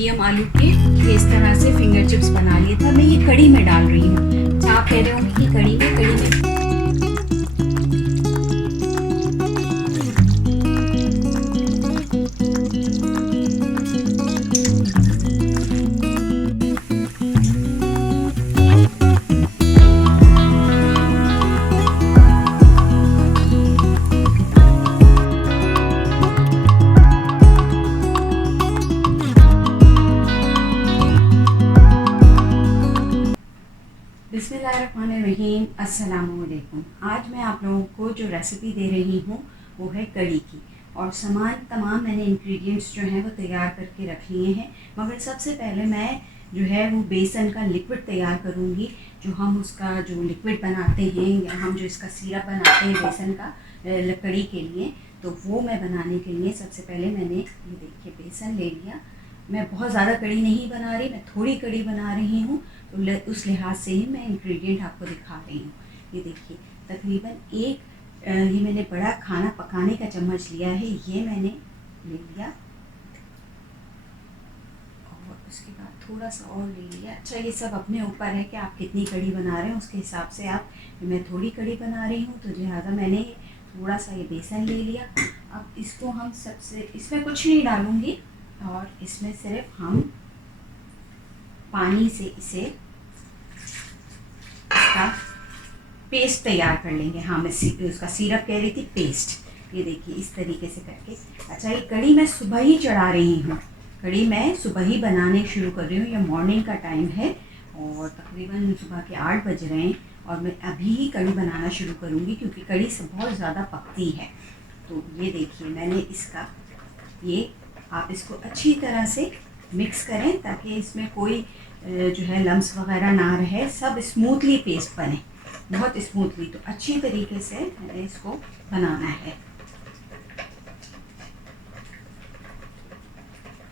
Medium आलू के इस तरह से फिंगर चिप्स बना लिए था। मैं ये कड़ी में डाल रही हूँ। अच्छा, आप कह रहे होंगे कि कड़ी में बिस्मिल्लाहिर्रहमानिर्रहीम, अस्सलामुअलैकुम। आज मैं आप लोगों को जो रेसिपी दे रही हूँ वो है कड़ी की। और सामान तमाम मैंने इंग्रेडिएंट्स जो हैं वो तैयार करके रख लिए हैं। मगर सबसे पहले मैं जो है वो बेसन का लिक्विड तैयार करूँगी। जो हम उसका जो लिक्विड बनाते हैं या हम जो इसका सिरप बनाते हैं बेसन का कड़ी के लिए, तो वो मैं बनाने के लिए सबसे पहले मैंने ये देखिए बेसन ले लिया। मैं बहुत ज़्यादा कड़ी नहीं बना रही, मैं थोड़ी कड़ी बना रही हूँ, तो उस लिहाज से ही मैं इंग्रेडिएंट आपको दिखा रही हूँ। ये देखिए तकरीबन ये मैंने बड़ा खाना पकाने का चम्मच लिया है, ये मैंने ले लिया। और उसके बाद थोड़ा सा और ले लिया। अच्छा, ये सब अपने ऊपर है कि आप कितनी कड़ी बना रहे हैं, उसके हिसाब से आप। मैं थोड़ी कड़ी बना रही हूँ तो लिहाजा मैंने थोड़ा सा ये बेसन ले लिया। अब इसको हम इसमें कुछ नहीं डालूँगी और इसमें सिर्फ हम पानी से इसे इसका पेस्ट तैयार कर लेंगे। हाँ, मैं उसका सिरप कह रही थी, पेस्ट। ये देखिए इस तरीके से करके। अच्छा, ये कड़ी मैं सुबह ही चढ़ा रही हूँ। कड़ी मैं सुबह ही बनाने शुरू कर रही हूँ। ये मॉर्निंग का टाइम है और तकरीबन सुबह के 8 बज रहे हैं और मैं अभी ही कड़ी बनाना शुरू करूँगी क्योंकि कड़ी से बहुत ज़्यादा पकती है। तो ये देखिए मैंने आप इसको अच्छी तरह से मिक्स करें ताकि इसमें कोई जो है लम्स वगैरह ना रहे, सब स्मूथली पेस्ट बने, बहुत स्मूथली। तो अच्छी तरीके से मैंने इसको बनाना है।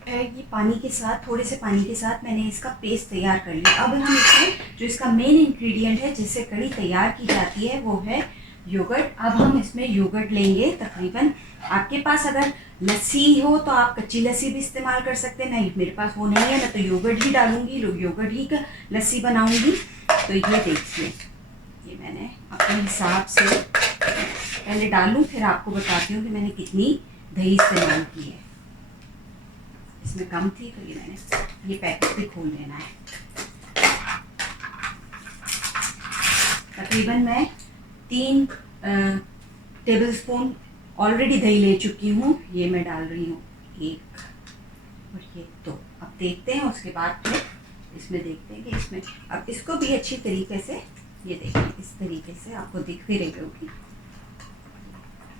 ये पानी के साथ, थोड़े से पानी के साथ मैंने इसका पेस्ट तैयार कर लिया। अब हम इसमें जो इसका मेन इंग्रेडिएंट है जिससे कड़ी तैयार की जाती है वो है योगर्ट। अब हम इसमें योगर्ट लेंगे। तकरीबन आपके पास अगर लस्सी हो तो आप कच्ची लस्सी भी इस्तेमाल कर सकते हैं। नहीं, मेरे पास वो नहीं है, मैं तो योगर्ट ही डालूंगी, योगर्ट ही का लस्सी बनाऊंगी। तो ये देखिए, ये मैंने अपने हिसाब से पहले डालूं, फिर आपको बताती हूँ कि मैंने कितनी दही इस्तेमाल की है। इसमें कम थी तो ये मैंने पैकेट भी खोल लेना है। तकरीबन मैं 3 टेबल स्पून ऑलरेडी दही ले चुकी हूँ। ये मैं डाल रही हूँ 1 और ये 2। अब देखते हैं, उसके बाद फिर इसमें देखते हैं कि इसमें अब इसको भी अच्छी तरीके से, ये देखिए इस तरीके से आपको दिख भी रही होगी।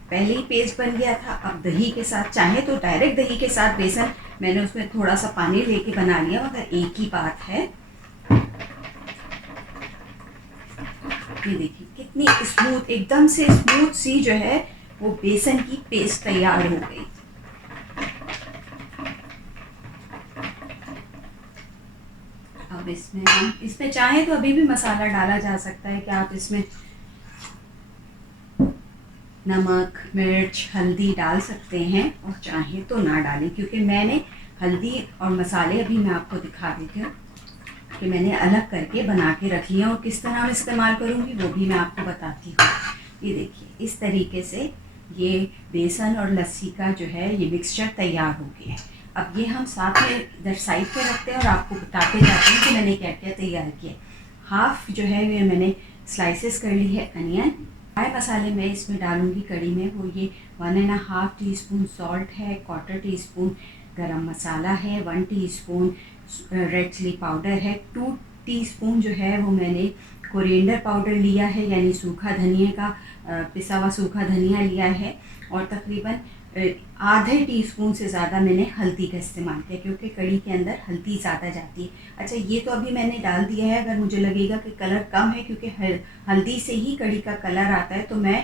पहले ही पेस्ट बन गया था। अब दही के साथ, चाहे तो डायरेक्ट दही के साथ बेसन, मैंने उसमें थोड़ा सा पानी लेके बना लिया, मगर एक ही बात है। ये देखिए कितनी स्मूथ, एकदम से स्मूथ सी जो है वो बेसन की पेस्ट तैयार हो गई। अब इसमें चाहे तो अभी भी मसाला डाला जा सकता है कि आप इसमें नमक, मिर्च, हल्दी डाल सकते हैं और चाहे तो ना डालें, क्योंकि मैंने हल्दी और मसाले अभी मैं आपको दिखा देती हूँ कि मैंने अलग करके बना के रख लिया और किस तरह मैं इस्तेमाल करूँगी वो भी मैं आपको बताती हूँ। ये देखिए इस तरीके से ये बेसन और लस्सी का जो है ये मिक्सचर तैयार हो गया है। अब ये हम साथ में इधर साइड पे रखते हैं और आपको बताते जाते हैं कि मैंने क्या क्या तैयार किया। हाफ जो है ये मैंने स्लाइसेस कर ली है अनियन। फ्राई मसाले मैं इसमें डालूँगी कड़ी में, वो ये 1.5 टीस्पून सॉल्ट है, 1/4 टीस्पून गरम मसाला है, 1 टीस्पून रेड चिली पाउडर है, 2 टीस्पून जो है वो मैंने कोरिएंडर पाउडर लिया है, यानी सूखा धनिया का पिसा हुआ सूखा धनिया लिया है, और तकरीबन आधे टीस्पून से ज़्यादा मैंने हल्दी का इस्तेमाल किया क्योंकि कड़ी के अंदर हल्दी ज़्यादा जाती है। अच्छा, ये तो अभी मैंने डाल दिया है। अगर मुझे लगेगा कि कलर कम है, क्योंकि हल्दी से ही कड़ी का कलर आता है, तो मैं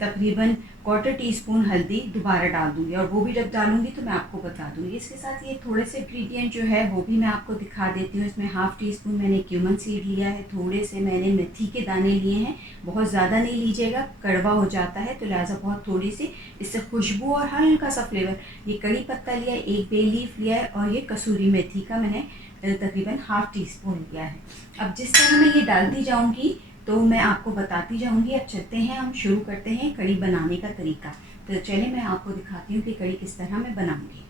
तकरीबन 1/4 टीस्पून हल्दी दोबारा डाल दूँगी, और वो भी जब डालूँगी तो मैं आपको बता दूँगी। इसके साथ ये थोड़े से इंग्रेडिएंट जो है वो भी मैं आपको दिखा देती हूँ। इसमें 1/2 टीस्पून मैंने क्यूमन सीड लिया है, थोड़े से मैंने मेथी के दाने लिए हैं, बहुत ज़्यादा नहीं लीजिएगा, कड़वा हो जाता है, तो लिहाजा बहुत थोड़ी सी, इससे खुशबू और हल्का सा फ्लेवर। ये कड़ी पत्ता लिया है, 1 बे लीफ लिया है, और ये कसूरी मेथी का मैंने तकरीबन 1/2 टीस्पून लिया है। अब जिस तरह मैं ये डालती जाऊँगी तो मैं आपको बताती जाऊंगी। अब चलते हैं, हम शुरू करते हैं कड़ी बनाने का तरीका। तो चलिए मैं आपको दिखाती हूँ कि कड़ी किस तरह मैं बनाऊंगी।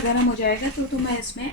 गर्म हो जाएगा तो मैं इसमें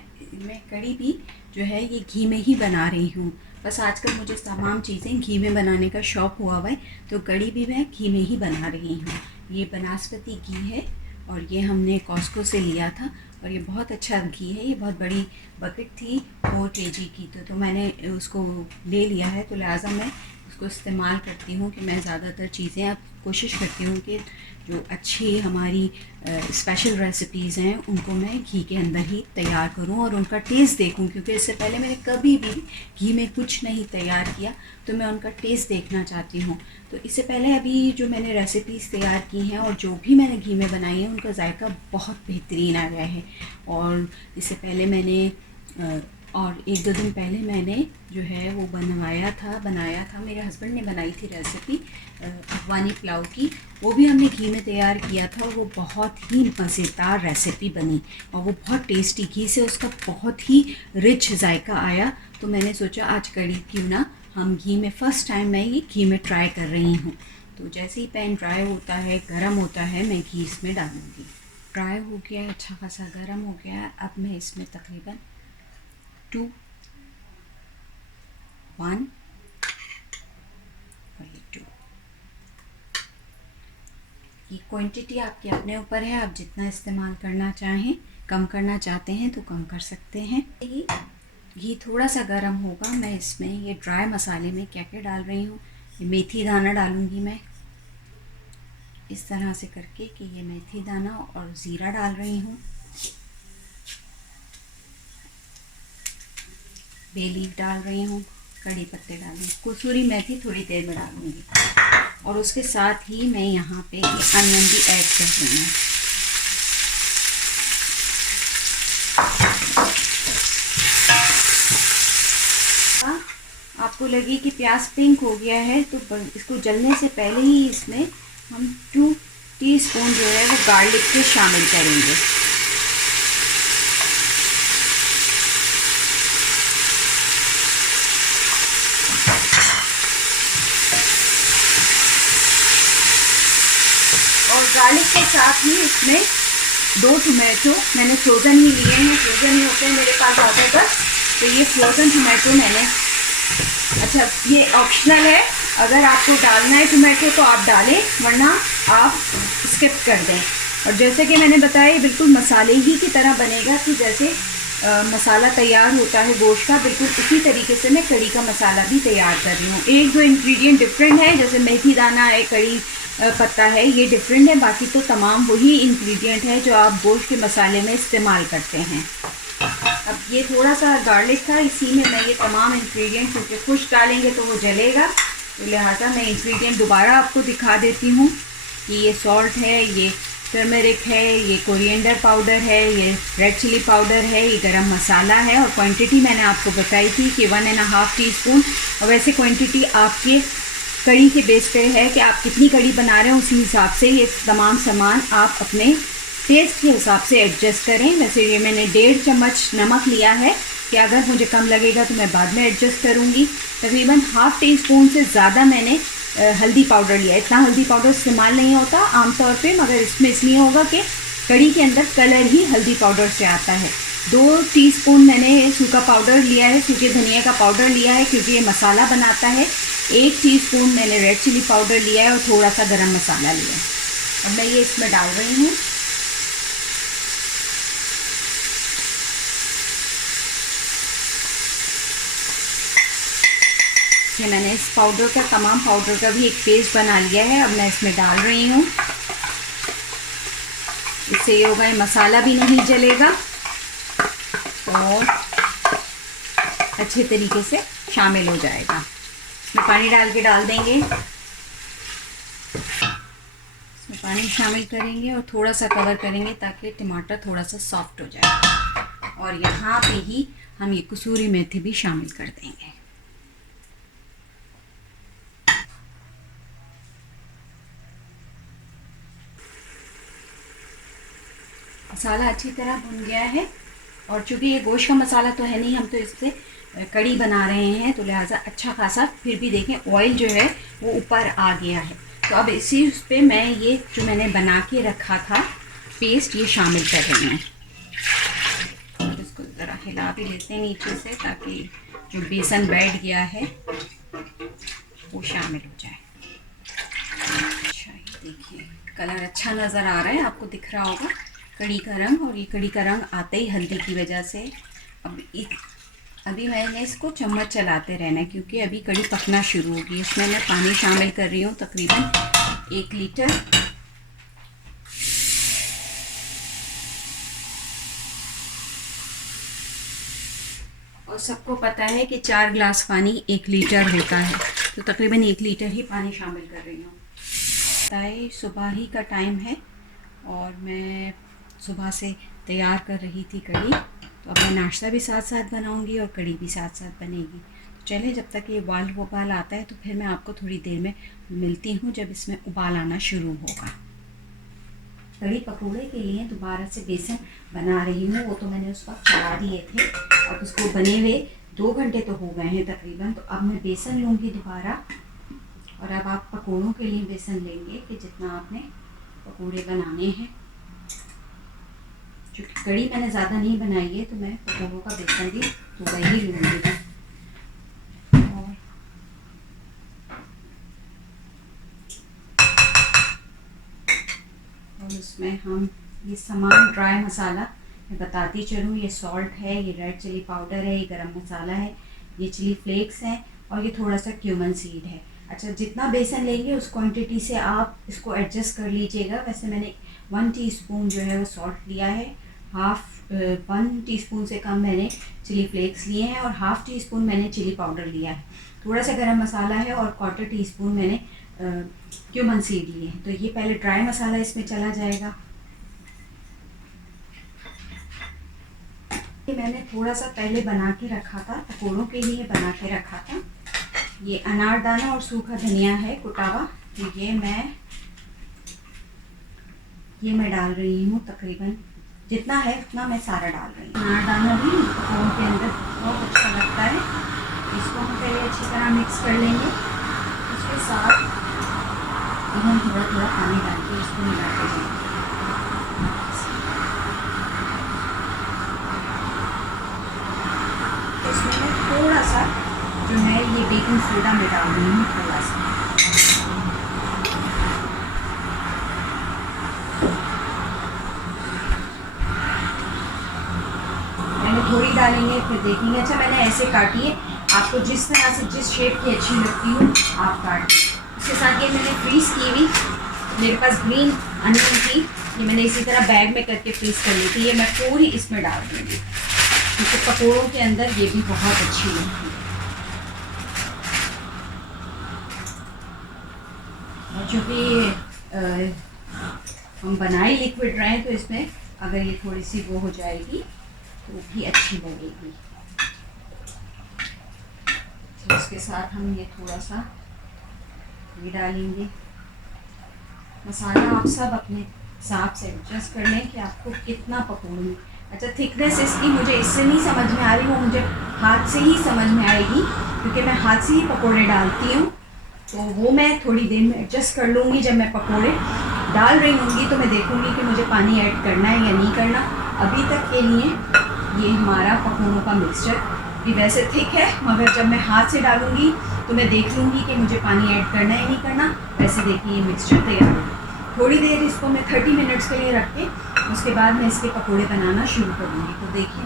कड़ी भी जो है ये घी में ही बना रही हूँ। बस आजकल मुझे तमाम चीज़ें घी में बनाने का शौक़ हुआ हुआ है, तो कड़ी भी मैं घी में ही बना रही हूँ। ये बनास्पति घी है और ये हमने कॉस्को से लिया था, और ये बहुत अच्छा घी है। ये बहुत बड़ी बकेट थी 4 kg की, तो मैंने उसको ले लिया है, तो लिहाजा मैं उसको इस्तेमाल करती हूँ कि मैं ज़्यादातर चीज़ें अब कोशिश करती हूँ कि जो अच्छी हमारी स्पेशल रेसिपीज़ हैं उनको मैं घी के अंदर ही तैयार करूँ और उनका टेस्ट देखूँ, क्योंकि इससे पहले मैंने कभी भी घी में कुछ नहीं तैयार किया, तो मैं उनका टेस्ट देखना चाहती हूँ। तो इससे पहले अभी जो मैंने रेसिपीज़ तैयार की हैं और जो भी मैंने घी में बनाई है उनका जायका बहुत बेहतरीन आ गया है। और इससे पहले मैंने और 1-2 दिन पहले मैंने जो है वो बनाया था, मेरे हस्बैंड ने बनाई थी रेसिपी अफगानी पुलाव की, वो भी हमने घी में तैयार किया था। वो बहुत ही मज़ेदार रेसिपी बनी और वो बहुत टेस्टी, घी से उसका बहुत ही रिच जायका आया। तो मैंने सोचा आज कड़ी क्यों ना हम घी में, फ़र्स्ट टाइम मैं ये घी में ट्राई कर रही हूँ। तो जैसे ही पैन ड्राई होता है, गर्म होता है, मैं घी इसमें डालूँगी। ड्राई हो गया है, अच्छा खासा गर्म हो गया है। अब मैं इसमें तकरीबन 2, 1 और ये 2 की क्वांटिटी आपके अपने ऊपर है। आप जितना इस्तेमाल करना चाहें, कम करना चाहते हैं तो कम कर सकते हैं। घी थोड़ा सा गर्म होगा, मैं इसमें ये ड्राई मसाले में क्या क्या डाल रही हूँ। ये मेथी दाना डालूँगी मैं इस तरह से करके कि ये मेथी दाना और ज़ीरा डाल रही हूँ, बे लीफ डाल रही हूँ, कड़ी पत्ते डाल रही हूँ, कसूरी मेथी थोड़ी देर में डालूँगी, और उसके साथ ही मैं यहाँ पे ये अनियन भी ऐड कर रही हूँ। आपको लगे कि प्याज पिंक हो गया है तो इसको जलने से पहले ही इसमें हम 2 टीस्पून जो है वो गार्लिक के शामिल करेंगे। और गार्लिक के साथ ही इसमें 2 टोमेटो मैंने फ्रोज़न ही लिए हैं, फ्रोज़न ही होते हैं मेरे पास ज़्यादातर, तो ये फ्रोज़न टोमेटो मैंने, अच्छा ये ऑप्शनल है, अगर आपको डालना है टोमेटो तो आप डालें, वरना आप स्किप कर दें। और जैसे कि मैंने बताया बिल्कुल मसाले ही की तरह बनेगा कि जैसे मसाला तैयार होता है गोश्त का, बिल्कुल उसी तरीके से मैं कड़ी का मसाला भी तैयार कर रही हूँ। 1-2 इंग्रेडिएंट डिफरेंट है, जैसे मेथी दाना है, कड़ी पत्ता है, ये डिफरेंट है, बाकी तो तमाम वही इंग्रेडिएंट है जो आप गोश्त के मसाले में इस्तेमाल करते हैं। अब ये थोड़ा सा गार्लिक था, इसी में मैं ये तमाम इंग्रेडिएंट, क्योंकि खुश डालेंगे तो वो जलेगा, तो लिहाजा मैं इंग्रेडिएंट दोबारा आपको दिखा देती हूँ कि ये सॉल्ट है, ये टर्मरिक है, ये कोरिएंडर पाउडर है, ये रेड चिली पाउडर है, ये गरम मसाला है, और क्वांटिटी मैंने आपको बताई थी कि 1.5 टीस्पून। और वैसे क्वांटिटी आपके कड़ी के बेस पे है कि आप कितनी कड़ी बना रहे हैं, उसी हिसाब से ये तमाम सामान आप अपने टेस्ट के हिसाब से एडजस्ट करें। वैसे ये मैंने 1.5 चम्मच नमक लिया है कि अगर मुझे कम लगेगा तो मैं बाद में एडजस्ट करूँगी। तकरीबन 1/2 टीस्पून से ज़्यादा मैंने हल्दी पाउडर लिया। इतना हल्दी पाउडर इस्तेमाल नहीं होता आमतौर पे, मगर इसमें इसलिए होगा कि कड़ी के अंदर कलर ही हल्दी पाउडर से आता है। 2 टीस्पून मैंने सूखा पाउडर लिया है, सूखे धनिया का पाउडर लिया है क्योंकि ये मसाला बनाता है। 1 टीस्पून मैंने रेड चिली पाउडर लिया है और थोड़ा सा गरम मसाला लिया है। अब मैं ये इसमें डाल रही हूँ। मैंने इस पाउडर का, तमाम पाउडर का भी एक पेस्ट बना लिया है, अब मैं इसमें डाल रही हूँ। इससे ये होगा, मसाला भी नहीं जलेगा और अच्छे तरीके से शामिल हो जाएगा। इसमें पानी डाल के डाल देंगे, इसमें पानी शामिल करेंगे और थोड़ा सा कवर करेंगे ताकि टमाटर थोड़ा सा सॉफ्ट हो जाए। और यहाँ पे ही हम ये कसूरी मेथी भी शामिल कर देंगे। मसाला अच्छी तरह भुन गया है और चूँकि ये गोश्त का मसाला तो है नहीं, हम तो इससे कड़ी बना रहे हैं, तो लिहाजा अच्छा खासा फिर भी देखें ऑयल जो है वो ऊपर आ गया है। तो अब इसी उस पर मैं ये जो मैंने बना के रखा था पेस्ट ये शामिल कर रही हूँ। इसको ज़रा हिला भी लेते हैं नीचे से ताकि जो बेसन बैठ गया है वो शामिल हो जाए। अच्छा, ये देखिए कलर अच्छा नज़र आ रहा है, आपको दिख रहा होगा कड़ी का रंग, और ये कड़ी का रंग आते ही हल्दी की वजह से अभी मैंने इसको चम्मच चलाते रहना है क्योंकि अभी कड़ी पकना शुरू होगी। इसमें मैं पानी शामिल कर रही हूँ तकरीबन 1 लीटर। और सबको पता है कि 4 गिलास पानी 1 लीटर होता है, तो तकरीबन 1 लीटर ही पानी शामिल कर रही हूँ। ताई सुबह ही का टाइम है और मैं सुबह से तैयार कर रही थी कड़ी, तो अब मैं नाश्ता भी साथ साथ बनाऊंगी और कड़ी भी साथ साथ बनेगी। तो चलें, जब तक ये उबाल आता है तो फिर मैं आपको थोड़ी देर में मिलती हूँ जब इसमें उबाल आना शुरू होगा। कड़ी पकौड़े के लिए दोबारा से बेसन बना रही हूँ, वो तो मैंने उस वक्त चला दिए थे, अब उसको बने हुए 2 घंटे तो हो गए हैं तकरीबन। तो अब मैं बेसन लूँगी दोबारा, और अब आप पकौड़ों के लिए बेसन लेंगे कि जितना आपने पकौड़े बनाने हैं। क्योंकि कड़ी मैंने ज़्यादा नहीं बनाई है तो मैं पकौड़ों का बेसन भी तो वही लूँगी। और उसमें हम ये सामान ड्राई मसाला मैं बताती चलूँ, ये सॉल्ट है, ये रेड चिली पाउडर है, ये गरम मसाला है, ये चिली फ्लेक्स हैं और ये थोड़ा सा क्यूमन सीड है। अच्छा, जितना बेसन लेंगे उस क्वांटिटी से आप इसको एडजस्ट कर लीजिएगा। वैसे मैंने 1 टीस्पून जो है वो सॉल्ट लिया है, 1 टीस्पून से कम मैंने चिली फ्लेक्स लिए हैं और 1/2 टीस्पून मैंने चिली पाउडर लिया है, थोड़ा सा गरम मसाला है और 1/4 टीस्पून मैंने क्यूमन सीड लिए हैं। तो ये पहले ड्राई मसाला इसमें चला जाएगा। ये मैंने थोड़ा सा पहले बना के रखा था, पकौड़ों के लिए बना के रखा था। ये अनारदाना और सूखा धनिया है कुटावा, तो ये मैं डाल रही हूँ। तकरीबन जितना है उतना मैं सारा डाल रही हूँ। अनारदाना भी पकौड़ों के अंदर बहुत अच्छा लगता है। इसको हम पहले अच्छी तरह मिक्स कर लेंगे, उसके साथ हम थोड़ा थोड़ा पानी डाल के इसको मिलाते जाएंगे। इसमें मैं थोड़ा सा जो है ये बेकिंग सोडा में डाल रही हूँ, थोड़ा सा। मैंने थोड़ी डालेंगे फिर देखेंगे। अच्छा, मैंने ऐसे काटी है, आपको जिस तरह से जिस शेप की अच्छी लगती हो आप काटिए। उसके साथ ये मैंने फ्रीज़ की हुई, मेरे पास ग्रीन अनियन थी, ये मैंने इसी तरह बैग में करके फ्रीज़ कर ली थी, ये मैं पूरी इसमें डाल दूँगी क्योंकि पकौड़ों के अंदर ये भी बहुत अच्छी लगती है। और चूँकि हम बनाए लिक्विड रहे हैं तो इसमें अगर ये थोड़ी सी वो हो जाएगी तो भी अच्छी लगेगी। तो इसके साथ हम ये थोड़ा सा ये डालेंगे। मसाला आप सब अपने हिसाब से एडजस्ट कर लें कि आपको कितना पकौड़े में। अच्छा, थिकनेस इसकी मुझे इससे नहीं समझ में आ रही, वो मुझे हाथ से ही समझ में आएगी क्योंकि मैं हाथ से ही पकौड़े डालती हूँ, तो वो मैं थोड़ी देर में एडजस्ट कर लूँगी। जब मैं पकौड़े डाल रही होंगी तो मैं देखूँगी कि मुझे पानी ऐड करना है या नहीं करना। अभी तक के लिए ये हमारा पकौड़ों का मिक्सचर भी वैसे थिक है, मगर जब मैं हाथ से डालूँगी तो मैं देख लूँगी कि मुझे पानी ऐड करना है या नहीं करना। वैसे देखिए ये मिक्सचर तैयार हो गया। थोड़ी देर इसको मैं 30 मिनट्स के लिए रख के उसके बाद मैं इसके पकौड़े बनाना शुरू करूँगी। तो देखिए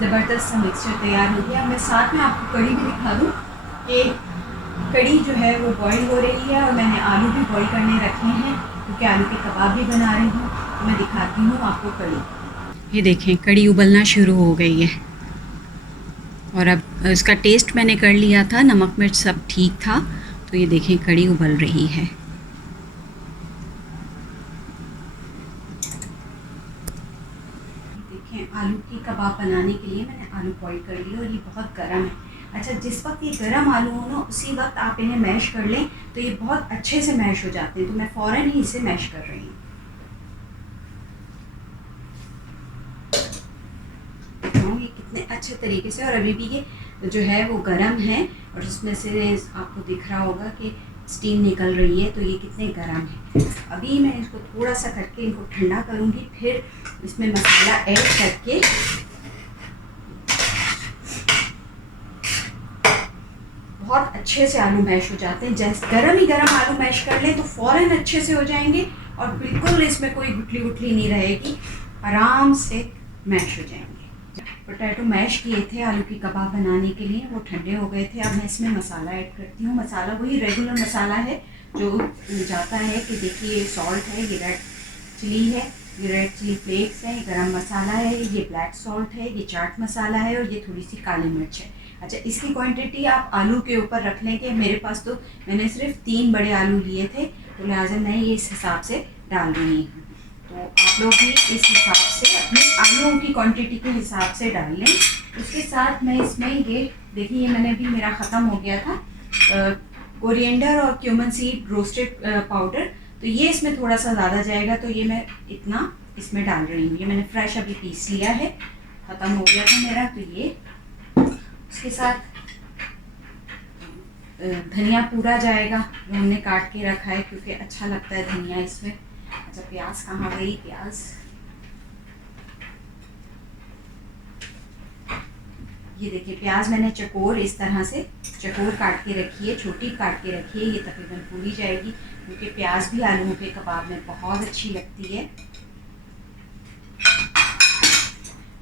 ज़बरदस्त सा मिक्सचर तैयार हो गया। मैं साथ में आपको कड़ी भी दिखा दूँ कि कड़ी जो है वो बॉईल हो रही है और मैंने आलू भी बॉईल करने रखे हैं क्योंकि आलू के कबाब भी बना रही हूँ। तो मैं दिखाती हूँ आपको कड़ी। ये देखें कड़ी उबलना शुरू हो गई है। और अब इसका टेस्ट मैंने कर लिया था, नमक मिर्च सब ठीक था। तो ये देखें कड़ी उबल रही है। देखें आलू की कबाब बनाने के लिए मैंने आलू बॉईल कर लिए और ये बहुत गर्म है। अच्छा, जिस वक्त ये गर्म आलू हो ना उसी वक्त आप इन्हें मैश कर लें तो ये बहुत अच्छे से मैश हो जाते हैं। तो मैं फ़ौरन ही इसे मैश कर रही हूँ। ये कितने अच्छे तरीके से, और अभी भी ये जो है वो गर्म है और इसमें से आपको दिख रहा होगा कि स्टीम निकल रही है। तो ये कितने गर्म है। अभी मैं इसको थोड़ा सा करके इनको ठंडा करूँगी, फिर इसमें मसाला ऐड करके बहुत अच्छे से आलू मैश हो जाते हैं। जैसे गर्म ही गर्म आलू मैश कर लें तो फ़ौरन अच्छे से हो जाएंगे और बिल्कुल इसमें कोई गुठली गुठली नहीं रहेगी, आराम से मैश हो जाएंगे। पोटैटो मैश किए थे आलू की कबाब बनाने के लिए, वो ठंडे हो गए थे। अब मैं इसमें मसाला ऐड करती हूँ। मसाला वही रेगुलर मसाला है जो जाता है कि देखिए ये सॉल्ट है, ये रेड चिली है, ये रेड चिली फ्लेक्स है, ये गरम मसाला है, ये ब्लैक सॉल्ट है, ये चाट मसाला है और ये थोड़ी सी काली मिर्च है। अच्छा, इसकी क्वांटिटी आप आलू के ऊपर रख लें कि मेरे पास तो मैंने सिर्फ 3 बड़े आलू लिए थे, तो लिहाजा मैं ये इस हिसाब से डाल रही हूँ। तो आप लोग भी इस हिसाब से अपने आलूओं की क्वांटिटी के हिसाब से डाल लें। उसके साथ मैं इसमें ये देखिए, ये मैंने भी मेरा ख़त्म हो गया था कोरिएंडर और क्यूमन सीड रोस्टेड पाउडर, तो ये इसमें थोड़ा सा ज़्यादा जाएगा, तो ये मैं इतना इसमें डाल रही हूँ। ये मैंने फ्रेश अभी पीस लिया है, ख़त्म हो गया था मेरा। तो ये उसके साथ धनिया पूरा जाएगा जो हमने काट के रखा है, क्योंकि अच्छा लगता है धनिया इसमें। अच्छा, प्याज कहाँ गई? प्याज ये देखिए, प्याज मैंने चकोर इस तरह से चकोर काट के रखी है, छोटी काट के रखी है। ये तकरीबन पूरी जाएगी क्योंकि प्याज भी आलू के कबाब में बहुत अच्छी लगती है।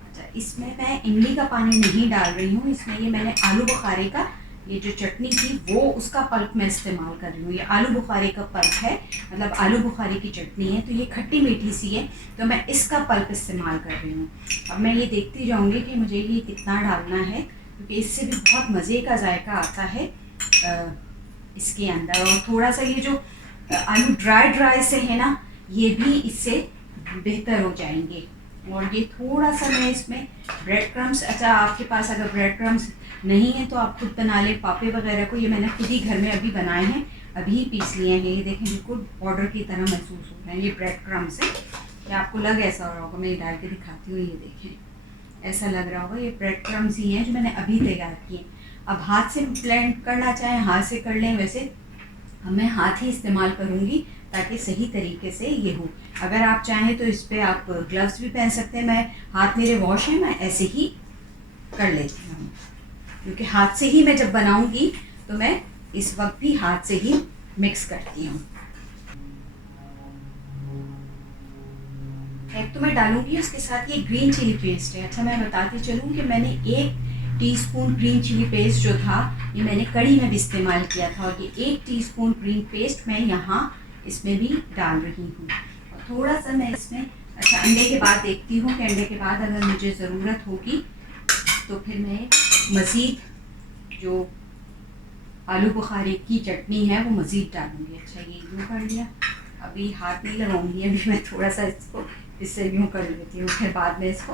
अच्छा, इसमें मैं इमली का पानी नहीं डाल रही हूँ, इसमें ये मैंने आलू बुखारे का ये जो चटनी थी वो उसका पल्प मैं इस्तेमाल कर रही हूँ। ये आलू बुखारे का पल्प है, मतलब आलू बुखारे की चटनी है, तो ये खट्टी मीठी सी है, तो मैं इसका पल्प इस्तेमाल कर रही हूँ। अब मैं ये देखती जाऊँगी कि मुझे ये कितना डालना है, क्योंकि इससे भी बहुत मज़े का जायका आता है इसके अंदर। और थोड़ा सा ये जो आलू ड्राई से है ना, ये भी इससे बेहतर हो जाएंगे। और ये थोड़ा सा मैं इसमें ब्रेड क्रम्स, अच्छा आपके पास अगर ब्रेड क्रम्स नहीं है तो आप खुद बना लें पापे वगैरह को। ये मैंने खुद ही घर में अभी बनाए हैं, अभी पीस लिए हैं। ये देखें बिल्कुल पाउडर की तरह महसूस हो रहे हैं ये ब्रेड क्रम्स है। या आपको लग ऐसा हो रहा होगा, मैं ये डाल के दिखाती हूँ। ये देखें ऐसा लग रहा होगा, ये ब्रेड क्रम्स ही हैं जो मैंने अभी तैयार किए। अब हाथ से ब्लेंड करना चाहें हाथ से कर लें, वैसे मैं हाथ ही इस्तेमाल करूँगी ताकि सही तरीके से ये हो। अगर आप चाहें तो इस पर आप ग्लव्स भी पहन सकते हैं। मैं हाथ मेरे वॉश है, मैं ऐसे ही कर लेती हूँ, क्योंकि हाथ से ही मैं जब बनाऊँगी तो मैं इस वक्त भी हाथ से ही मिक्स करती हूँ। एक तो मैं डालूँगी, उसके साथ ये ग्रीन चिली पेस्ट है। अच्छा, मैं बताती चलूँ कि मैंने 1 टीस्पून ग्रीन चिली पेस्ट जो था ये मैंने कड़ी में भी इस्तेमाल किया था, और ये 1 टीस्पून ग्रीन पेस्ट मैं यहाँ इसमें भी डाल रही हूँ। और थोड़ा सा मैं इसमें, अच्छा अंडे के बाद देखती हूँ कि अंडे के बाद अगर मुझे ज़रूरत होगी तो फिर मैं मज़ीद जो आलू बुखारे की चटनी है वो मज़ीद डालूँगी। अच्छा, ये यूँ कर लिया, अभी हाथ नहीं लगाऊंगी, अभी मैं थोड़ा सा इसको इससे यूँ कर लेती हूँ, फिर बाद में इसको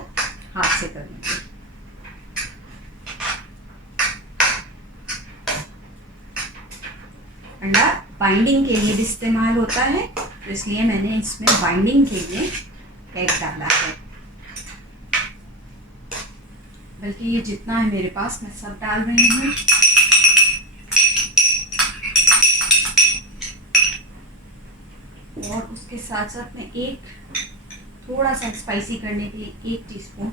हाथ से करूँगी। अंडा बाइंडिंग के लिए भी इस्तेमाल होता है, तो इसलिए मैंने इसमें बाइंडिंग के लिए एग डाला है। बल्कि ये जितना है मेरे पास मैं सब डाल रही हूँ। और उसके साथ साथ मैं एक थोड़ा सा स्पाइसी करने के लिए 1 टीस्पून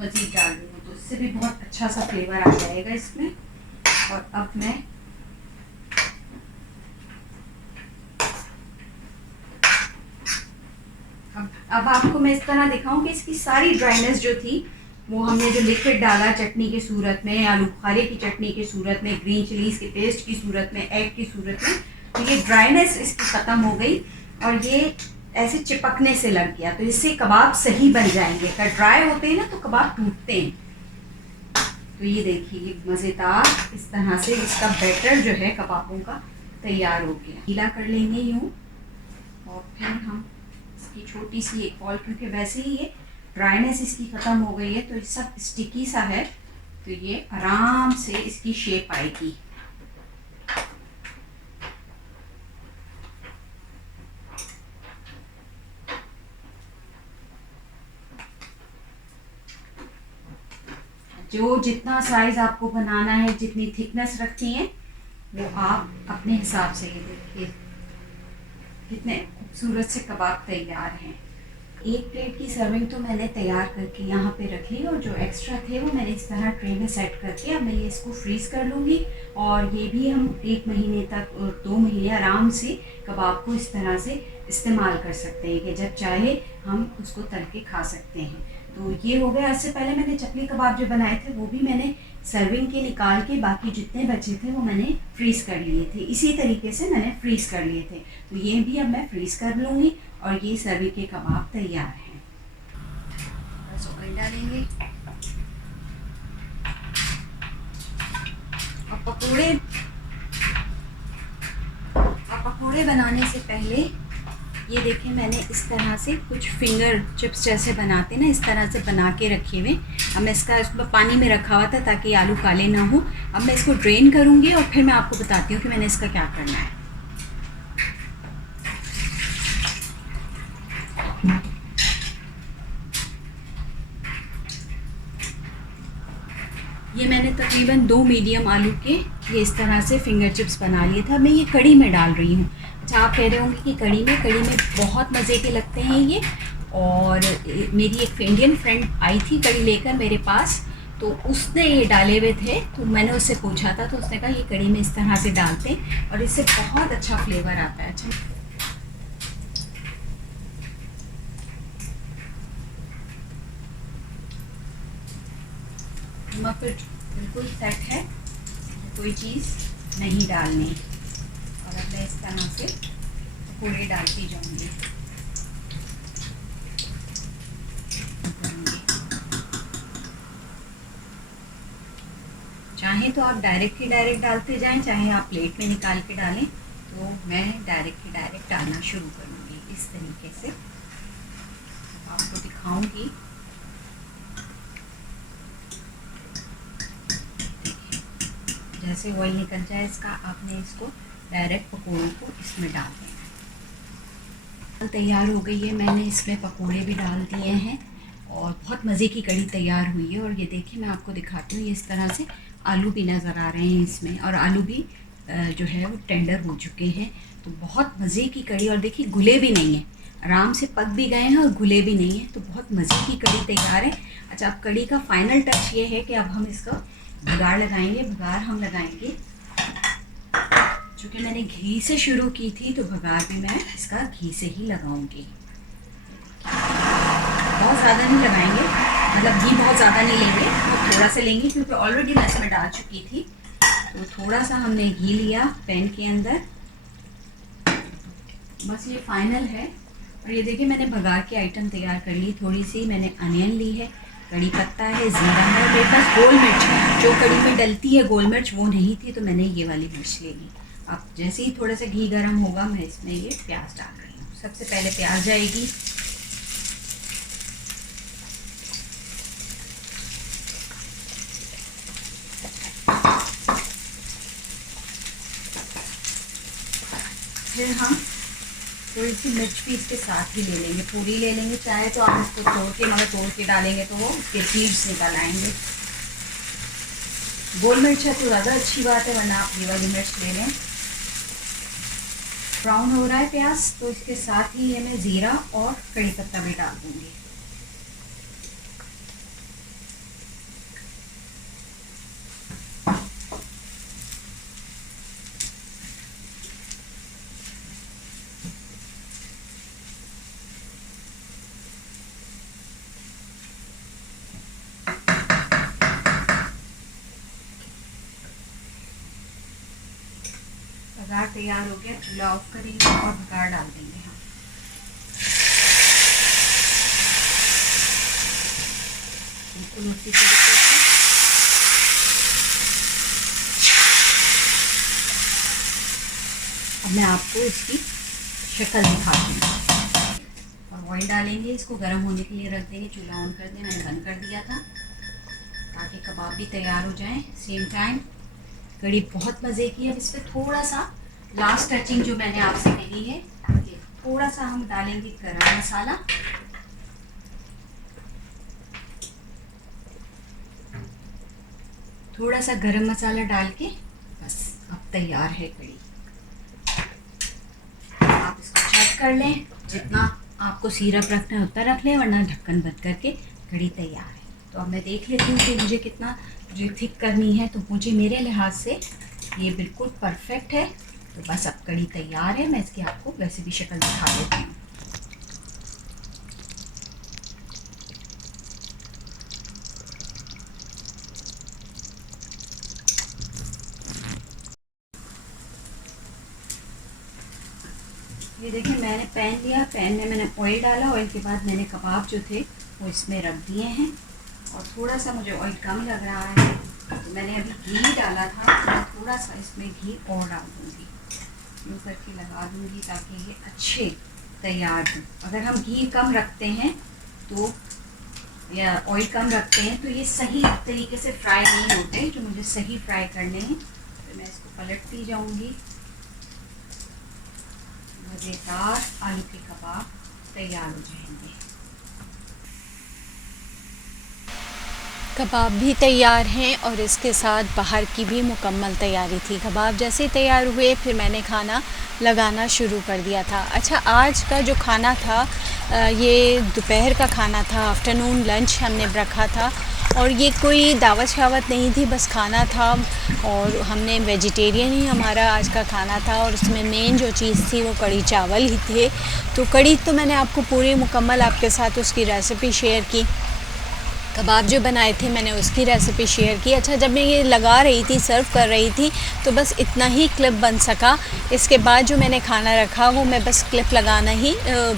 मज़ीद डाल रही हूँ, तो इससे भी बहुत अच्छा सा फ्लेवर आ जाएगा इसमें। और अब मैं अब आपको मैं इस तरह दिखाऊं कि इसकी सारी ड्राइनेस जो थी वो हमने जो लिक्विड डाला चटनी की सूरत में, आलू बुखारे की चटनी की सूरत में, ग्रीन चिलीज के पेस्ट की सूरत में, एग की सूरत में, तो ये ड्राइनेस इसकी ख़त्म हो गई और ये ऐसे चिपकने से लग गया। तो इससे कबाब सही बन जाएंगे। अगर ड्राई होते हैं ना तो कबाब टूटते हैं। तो ये देखिए मज़ेदार इस तरह से इसका बैटर जो है कबाबों का तैयार हो गया। गीला कर लेंगे यूँ और फिर हम इसकी छोटी सी एक बॉल, क्योंकि वैसे ही ये ड्राइनेस इसकी ख़त्म हो गई है तो ये सब स्टिकी सा है, तो ये आराम से इसकी शेप आएगी। जो जितना साइज़ आपको बनाना है, जितनी थिकनेस रखनी है वो आप अपने हिसाब से। ये देखिए कितने खूबसूरत से कबाब तैयार हैं। एक प्लेट की सर्विंग तो मैंने तैयार करके यहाँ पे रख ली, और जो एक्स्ट्रा थे वो मैंने इस तरह ट्रे में सेट करके अब मैं ये इसको फ्रीज़ कर लूँगी। और ये भी हम 1 महीने तक और 2 महीने आराम से कबाब को इस तरह से इस्तेमाल कर सकते हैं कि जब चाहे हम उसको तल के खा सकते हैं। तो ये हो गया। इससे पहले मैंने चकली कबाब जो बनाए थे वो भी मैंने सर्विंग के निकाल के बाकी जितने बचे थे वो मैंने फ्रीज़ कर लिए थे। इसी तरीके से मैंने फ्रीज़ कर लिए थे, तो ये भी अब मैं फ्रीज़ कर लूँगी और ये सर्विंग के कबाब तैयार हैं। बस ऑयल डालेंगे और पकोड़े बनाने से पहले ये देखिए मैंने इस तरह से कुछ फिंगर चिप्स जैसे बनाते ना, इस तरह से बना के रखे हुए। अब मैं इसको पानी में रखा हुआ था ताकि आलू काले ना हो। अब मैं इसको ड्रेन करूँगी और फिर मैं आपको बताती हूँ कि मैंने इसका क्या करना है। ये मैंने तकरीबन 2 मीडियम आलू के ये इस तरह से फिंगर चिप्स बना लिए था। मैं ये कढ़ी में डाल रही हूँ। अच्छा, आप कह रहे होंगे कि कढ़ी में बहुत मज़े के लगते हैं ये। और मेरी एक इंडियन फ्रेंड आई थी कढ़ी लेकर मेरे पास, तो उसने ये डाले हुए थे, तो मैंने उससे पूछा था, तो उसने कहा ये कढ़ी में इस तरह से डालते हैं और इससे बहुत अच्छा फ्लेवर आता है। अच्छा, नमक बिल्कुल सेट है, कोई चीज़ नहीं डालनी। और अब मैं इस तरह से पकौड़े डालती जाऊंगी। चाहे तो आप डायरेक्ट डालते जाएं, चाहे आप प्लेट में निकाल के डालें। तो मैं डायरेक्ट डालना शुरू करूंगी इस तरीके से। आपको दिखाऊंगी। जैसे ऑयल निकल जाए इसका, आपने इसको डायरेक्ट पकौड़े को इसमें डाल देना। तैयार हो गई है, मैंने इसमें पकौड़े भी डाल दिए हैं और बहुत मज़े की कढ़ी तैयार हुई है। और ये देखिए मैं आपको दिखाती हूँ, ये इस तरह से आलू भी नज़र आ रहे हैं इसमें, और आलू भी जो है वो टेंडर हो चुके हैं। तो बहुत मज़े की कढ़ी, और देखिए घुले भी नहीं हैं, आराम से पक भी गए हैं और घुले भी नहीं हैं। तो बहुत मज़े की कढ़ी तैयार है। अच्छा, अब कढ़ी का फाइनल टच ये है कि अब हम इसका भगार लगाएंगे। भगार हम लगाएंगे, चूँकि मैंने घी से शुरू की थी तो भगार भी मैं इसका घी से ही लगाऊंगी। बहुत ज़्यादा नहीं लगाएंगे, मतलब घी बहुत ज़्यादा नहीं लेंगे, तो थोड़ा सा लेंगे, क्योंकि ऑलरेडी मैं इसमें डाल चुकी थी। तो थोड़ा सा हमने घी लिया पैन के अंदर, बस ये फाइनल है। और ये देखिए मैंने भगार की आइटम तैयार कर ली। थोड़ी सी मैंने अनियन ली है, कड़ी पत्ता है, ज़ीरा है, मेरे पास गोल मिर्च जो कड़ी में डलती है गोल मिर्च वो नहीं थी, तो मैंने ये वाली मिर्च ले ली। अब जैसे ही थोड़ा सा घी गर्म होगा मैं इसमें ये प्याज डाल रही हूँ। सबसे पहले प्याज जाएगी, फिर हम थोड़ी सी मिर्च भी इसके साथ ही ले लेंगे, पूरी ले लेंगे। चाहे तो आप इसको तोड़ के, मगर तोड़ के डालेंगे तो वो उसके सीड्स निकल आएंगे। गोल मिर्च है तो ज़्यादा अच्छी बात है, वरना आप ये वाली मिर्च ले लें। ब्राउन हो रहा है प्याज, तो इसके साथ ही ये मैं ज़ीरा और कड़ी पत्ता भी डाल दूँगी। भगार तैयार हो गया, चूल्हा ऑफ करेंगे और भगार डाल देंगे हम। बिल्कुल उसी तरीके से अब मैं आपको इसकी शक्ल दिखाती हूँ। और ऑयल डालेंगे, इसको गर्म होने के लिए रख देंगे, चूल्हा ऑन कर दें, मैंने बंद कर दिया था ताकि कबाब भी तैयार हो जाएं सेम टाइम। कड़ी बहुत मज़े की है। अब इस पर थोड़ा सा लास्ट टचिंग जो मैंने आपसे कही है, थोड़ा सा हम डालेंगे गरम मसाला, थोड़ा सा गरम मसाला डाल के बस अब तैयार है कड़ी। आप इसको चेक कर लें, जितना आपको सिरप रखना है उतना रख लें, वरना ढक्कन बंद करके कड़ी तैयार है। तो अब मैं देख लेती हूँ कि मुझे कितना थिक करनी है। तो मुझे मेरे लिहाज से ये बिल्कुल परफेक्ट है। तो बस अब कड़ी तैयार है। मैं इसकी आपको वैसे भी शक्ल दिखा देती हूँ। ये देखिए, मैंने पैन लिया, पैन में मैंने ऑयल डाला, ऑयल के बाद मैंने कबाब जो थे वो इसमें रख दिए हैं। और थोड़ा सा मुझे ऑयल कम लग रहा है तो मैंने अभी घी डाला था, तो मैं थोड़ा सा इसमें घी और डाल दूँगी, यूँ करके लगा दूँगी ताकि ये अच्छे तैयार हो। अगर हम घी कम रखते हैं तो या ऑयल कम रखते हैं तो ये सही तरीके से फ्राई नहीं होते, जो मुझे सही फ्राई करने हैं। तो मैं इसको पलटती जाऊँगी। मज़ेदार आलू के कबाब तैयार हो जाएंगे। कबाब भी तैयार हैं और इसके साथ बाहर की भी मुकम्मल तैयारी थी। कबाब जैसे तैयार हुए फिर मैंने खाना लगाना शुरू कर दिया था। अच्छा, आज का जो खाना था ये दोपहर का खाना था, आफ्टरनून लंच हमने रखा था। और ये कोई दावत शावत नहीं थी, बस खाना था। और हमने वेजिटेरियन ही हमारा आज का खाना था। और उसमें मेन जो चीज़ थी वो कड़ी चावल ही थे। तो कड़ी तो मैंने आपको पूरी मुकम्मल आपके साथ उसकी रेसिपी शेयर की। कबाब जो बनाए थे मैंने उसकी रेसिपी शेयर की। अच्छा, जब मैं ये लगा रही थी, सर्व कर रही थी, तो बस इतना ही क्लिप बन सका। इसके बाद जो मैंने खाना रखा वो मैं बस क्लिप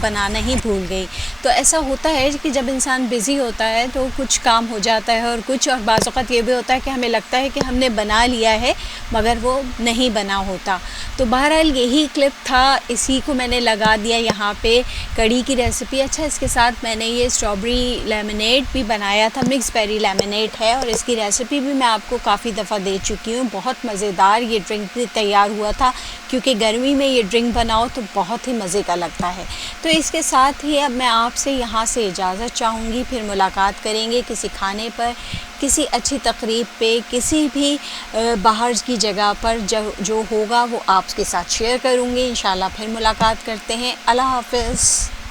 बनाना ही भूल गई। तो ऐसा होता है कि जब इंसान बिज़ी होता है तो कुछ काम हो जाता है और बाज़ औक़ात ये भी होता है कि हमें लगता है कि हमने बना लिया है मगर वो नहीं बना होता। तो बहरहाल यही क्लिप था, इसी को मैंने लगा दिया यहाँ पे कड़ी की रेसिपी। अच्छा, इसके साथ मैंने ये स्ट्रॉबेरी लेमनेड भी बनाया था, मिक्स बेरी लेमनेड है, और इसकी रेसिपी भी मैं आपको काफ़ी दफ़ा दे चुकी हूँ। बहुत मज़ेदार ये ड्रिंक भी तैयार हुआ था, क्योंकि गर्मी में ये ड्रिंक बनाओ तो बहुत ही मज़े का लगता है। तो इसके साथ ही अब मैं आपसे यहाँ से इजाज़त चाहूँगी। फिर मुलाकात करेंगे किसी खाने पर, किसी अच्छी तकरीब पे, किसी भी बाहर की जगह पर जो होगा वो आपके साथ शेयर करूँगी। इंशाल्लाह फिर मुलाकात करते हैं। अल्लाह हाफ़िज़।